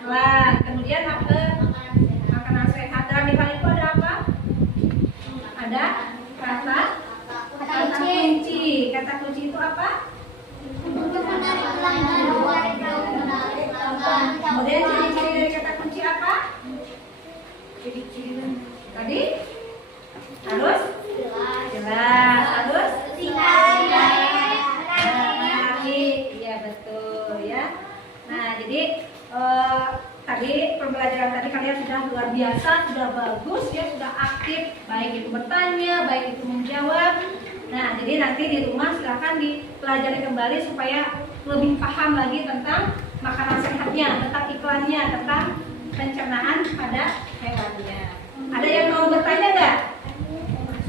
Nah, kemudian makanan sehat. Dalam IPA itu ada apa? Ada kata kunci. Kata kunci itu apa? Kemudian ciri-ciri dari kata kunci apa? Ciri-ciri tadi harus jelas, harus iya betul ya. Nah jadi tadi pembelajaran tadi kalian sudah luar biasa, sudah bagus ya, sudah aktif, baik itu bertanya, baik itu menjawab. Nah, jadi nanti di rumah silakan dipelajari kembali supaya lebih paham lagi tentang makanan sehatnya, tentang iklannya, tentang pencernaan pada hewannya. Ada yang mau bertanya nggak?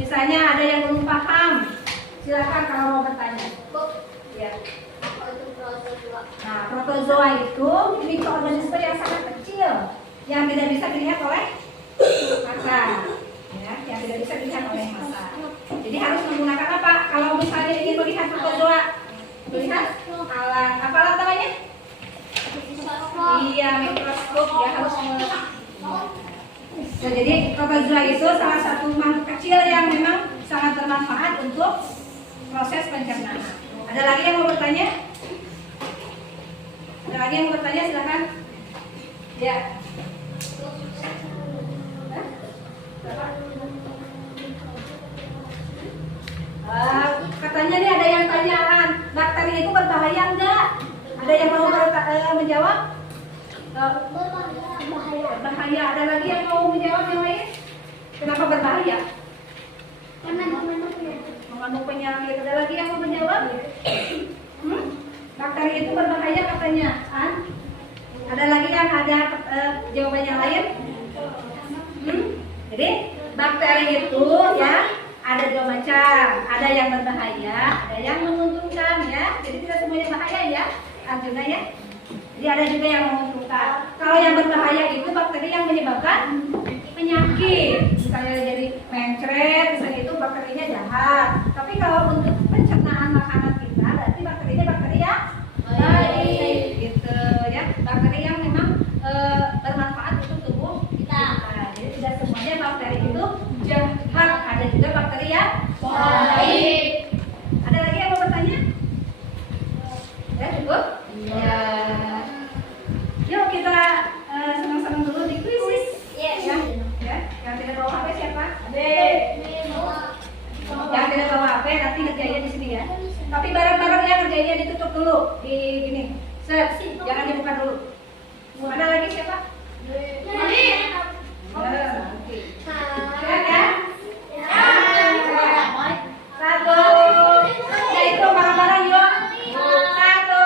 Misalnya ada yang belum paham, silakan kalau mau bertanya. Ya. Nah, protozoa itu mikroorganisme yang sangat kecil, yang tidak bisa dilihat oleh mata, ya, yang tidak bisa dilihat oleh mata. Jadi harus menggunakan apa? Kalau misalnya ingin melihat protozoa, melihat alat apa alat namanya? Iya, mikroskop ya, harus melihat. Nah, jadi protozoa itu salah satu makhluk kecil yang memang sangat bermanfaat untuk proses pencernaan. Ada lagi yang mau bertanya? Ada lagi yang mau bertanya? Silakan. Ya. Katanya nih ada yang tanyaan, bakteri itu berbahaya enggak? Ada yang mau menjawab? Berbahaya. Ada lagi yang mau menjawab yang lain? Kenapa berbahaya? Mengandung penyakit. Ada lagi yang mau menjawab? Bakteri itu berbahaya katanya. Ada lagi yang ada jawaban yang lain? Jadi bakteri itu ya ada dua macam. Ada yang berbahaya, ada yang menguntungkan ya. Jadi tidak semuanya bahaya ya, Arjuna ya. Jadi ada juga yang menguntungkan. Kalau yang berbahaya itu bakteri yang menyebabkan penyakit. Misalnya jadi mencret, misalnya itu bakterinya jahat. Tapi kalau untuk pencernaan makanan kita, berarti bakterinya bakteri yang baik, gitu ya. Bakteri yang memang bermanfaat untuk tubuh kita. Jadi tidak semuanya bakteri itu jahat. Ada juga bakteri yang baik. Ada lagi yang mau bertanya? Ya cukup? Ya. Yuk kita senang-senang dulu di kuis. Ya. Yang tidak bawa HP siapa? Adek. Yang tidak bawa HP nanti ngerjainnya di sini ya. Tapi bareng-bareng ya ngerjainnya ditutup dulu di gini. Jangan dibuka dulu. Ada lagi siapa? Ya. Satu. Ya itu bareng-bareng yuk. Satu.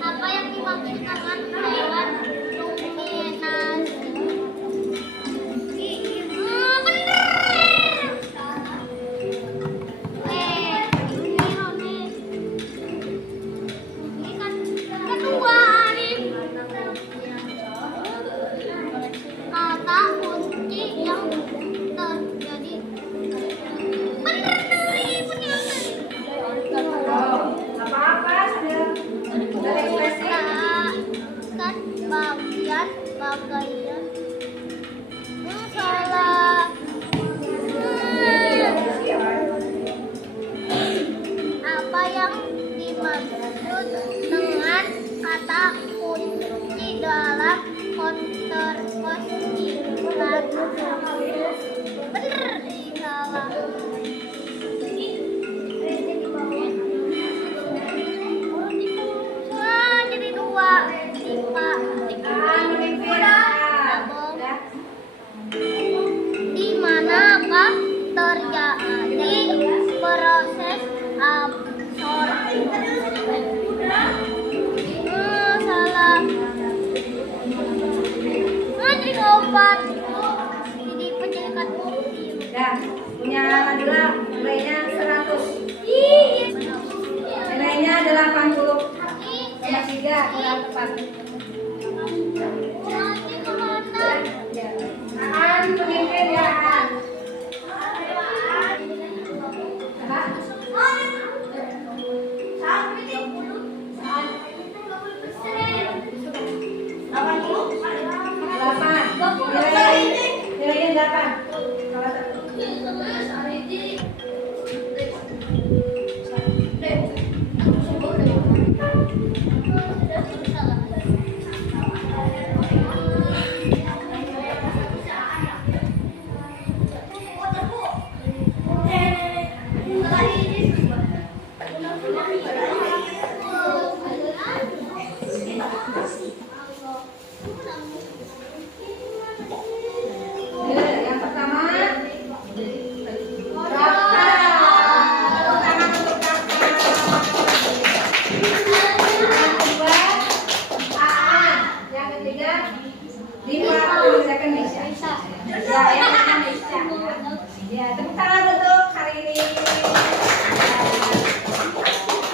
Apa yang dimaksudkan hewan luminas? Kata kunci yang terjadi. Apa-apa sudah ekspresi. Kan bagian salah. Apa yang dimaksud dengan kata kunci dalam konterpos iklan? Bener salah. Jadi dua. Di manakah terjadi proses absorpsi? Salah. Jadi obat. Jadi penjagaan mobil. Ya, punya Nadila nilainya 100. Nilainya 80. Sama 3 kurang tepat. Nanti kemana? Ya. Aan pemimpin ya Aan. Nilainya 8. Salah satu. Ya, yang namanya Isya. Ya, tepuk tangan untuk hari ini.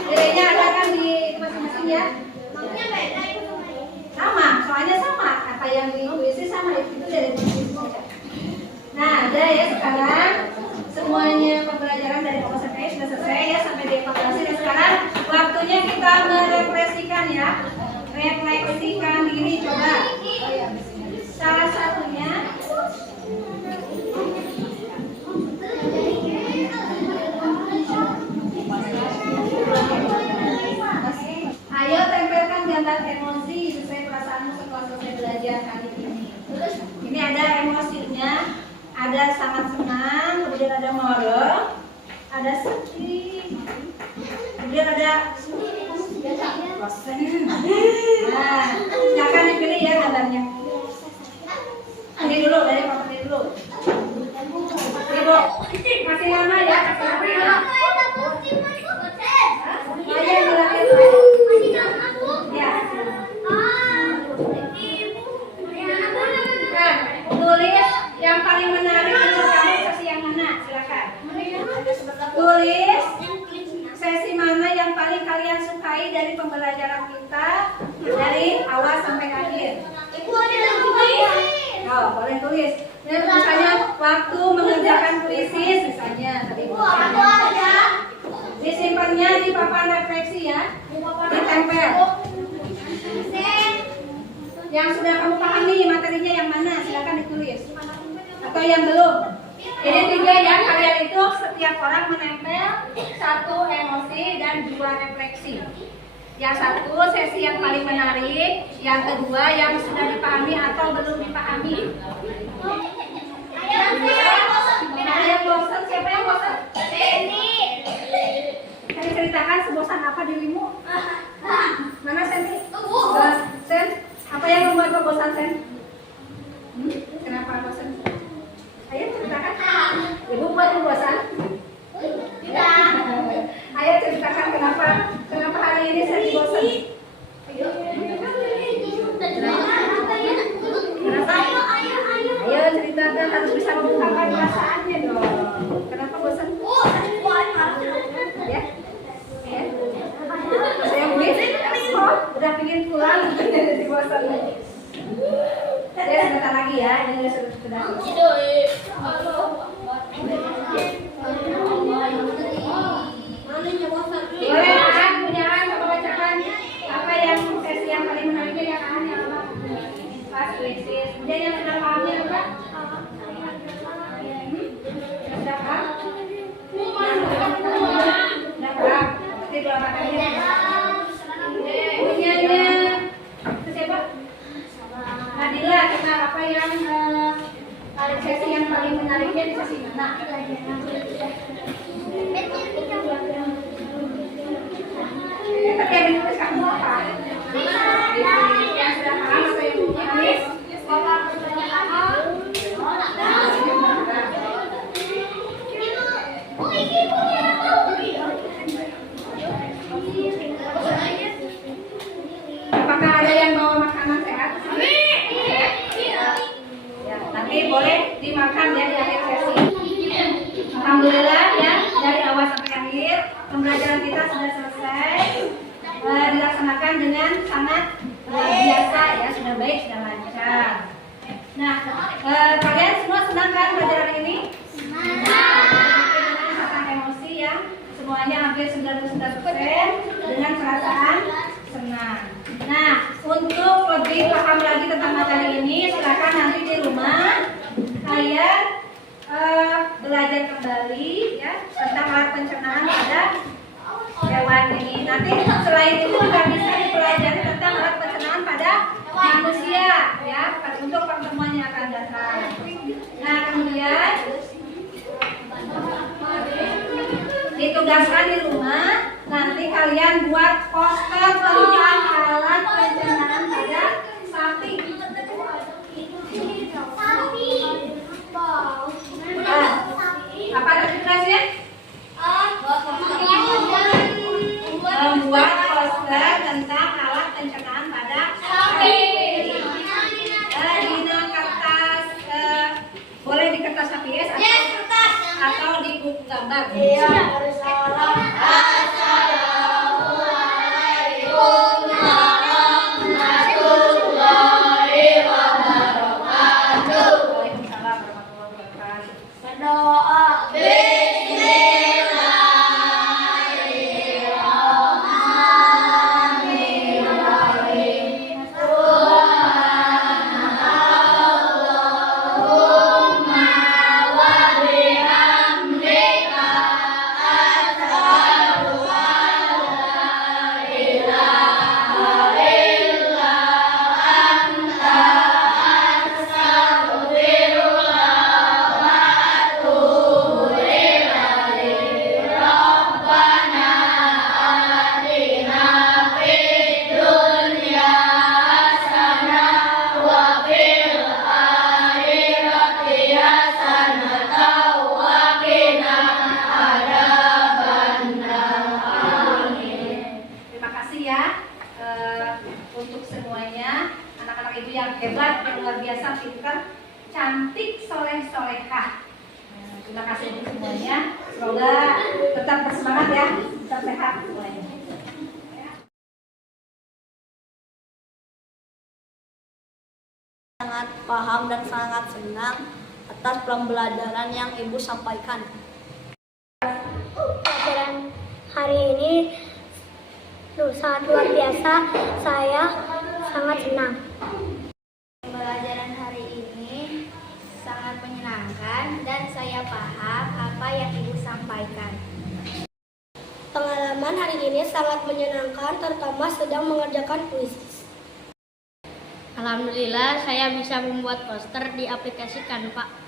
Nilainya ada kan di masing-masing ya? Sama, soalnya sama. Apa yang di puisi sama itu dari puisi saja. Nah, ada ya sekarang semuanya pembelajaran dari pokok sampai sudah selesai ya sampai dievaluasi dan sekarang waktunya kita merefleksikan ya. Refleksikan diri coba. Salah satunya ayo tempelkan gambar emosi sesuai perasaanmu setelah selesai belajar hari ini. Ini ada emosinya, ada sangat senang, kemudian ada marah, ada sedih, kemudian ada bosan. Nah, silakan dipilih ya gambarnya. Ini dulu dari Papa ini dulu. Ibu, masih lama ya, kasih lama ya. Ayo silakan. Ya. Nah, tulis yang paling menarik menurut kamu sesi yang mana? Silakan. Tulis sesi mana yang paling kalian sukai dari pembelajaran kita dari awal sampai akhir. Oh, boleh tulis. Ya, misalnya waktu mengerjakan puisi, misalnya tadi. Disimpannya di papan refleksi ya, ditempel. Yang sudah kamu pahami materinya yang mana, silakan ditulis. Atau yang belum. Ini 3 ya, kalian itu setiap orang menempel 1 emosi dan 2 refleksi. Yang 1 sesi yang paling menarik, yang kedua yang sudah dipahami atau belum dipahami. Ada yang bosan? Siapa yang bosan? Saya ceritakan sebosan apa dirimu? Mana Sen? Sen, apa yang membuat kau bosan Sen? Kenapa bosan? Ayo ceritakan. Ibu buat bosan? Tidak. Ayo ceritakan kenapa hari ini saya bosan? Kenapa? Ayo ceritakan, harus bisa mengungkapkan perasaannya dong. Kenapa bosan? Ya? Saya mungkin udah pingin pulang jadi bosan lagi. Ya sebentar lagi ya, ini sudah. Boleh kan punyaan coba bacakan apa yang sesi yang paling menariknya ya kan yang apa? Pas krisis. Kemudian yang sudah pahamnya juga? Sudah paham? Sudah paham? Berarti dua matanya. Punyanya siapa? Nadila, kenal apa yang sesi yang paling menariknya di sesi mana? Tapi yang ditulis kamu apa? Yang sudah paham atau yang belum paham? Apakah ada yang bawa makanan sehat? Ya, nanti boleh dimakan ya di akhir sesi. Alhamdulillah ya, dari awal sampai akhir pembelajaran kita sudah selesai, dilaksanakan dengan sangat biasa ya, sudah baik, sudah lancar. Nah, kalian semua senang kan belajar hari ini? Tentang emosi ya, semuanya hampir 99% dengan perasaan senang. Nah, untuk lebih paham lagi tentang materi ini, silakan nanti di rumah kalian belajar kembali ya tentang alat pencernaan pada hewan ini. Nanti selain itu juga bisa dipelajari tentang alat pencernaan pada manusia ya untuk pertemuan yang akan datang. Nah, kemudian ditugaskan di rumah nanti kalian buat poster tentang alat pencernaan pada sapi. Apa tugasnya? Membuat poster tentang alat pencernaan pada sapi. Di kertas gambar. Iya, salam. Waalaikumsalam warahmatullahi wabarakatuh. Berdoa. Terima kasih ya untuk semuanya anak-anak ibu yang hebat, yang luar biasa, pintar, cantik, soleh-solehah. Terima kasih untuk semuanya. Semoga tetap bersemangat ya, tetap sehat semuanya. Sangat paham dan sangat senang atas pembelajaran yang Ibu sampaikan. Pelajaran hari ini sangat luar biasa. Saya sangat senang. Pembelajaran hari ini sangat menyenangkan dan saya paham apa yang Ibu sampaikan. Pengalaman hari ini sangat menyenangkan, terutama sedang mengerjakan puisi. Alhamdulillah saya bisa membuat poster di aplikasi Canva.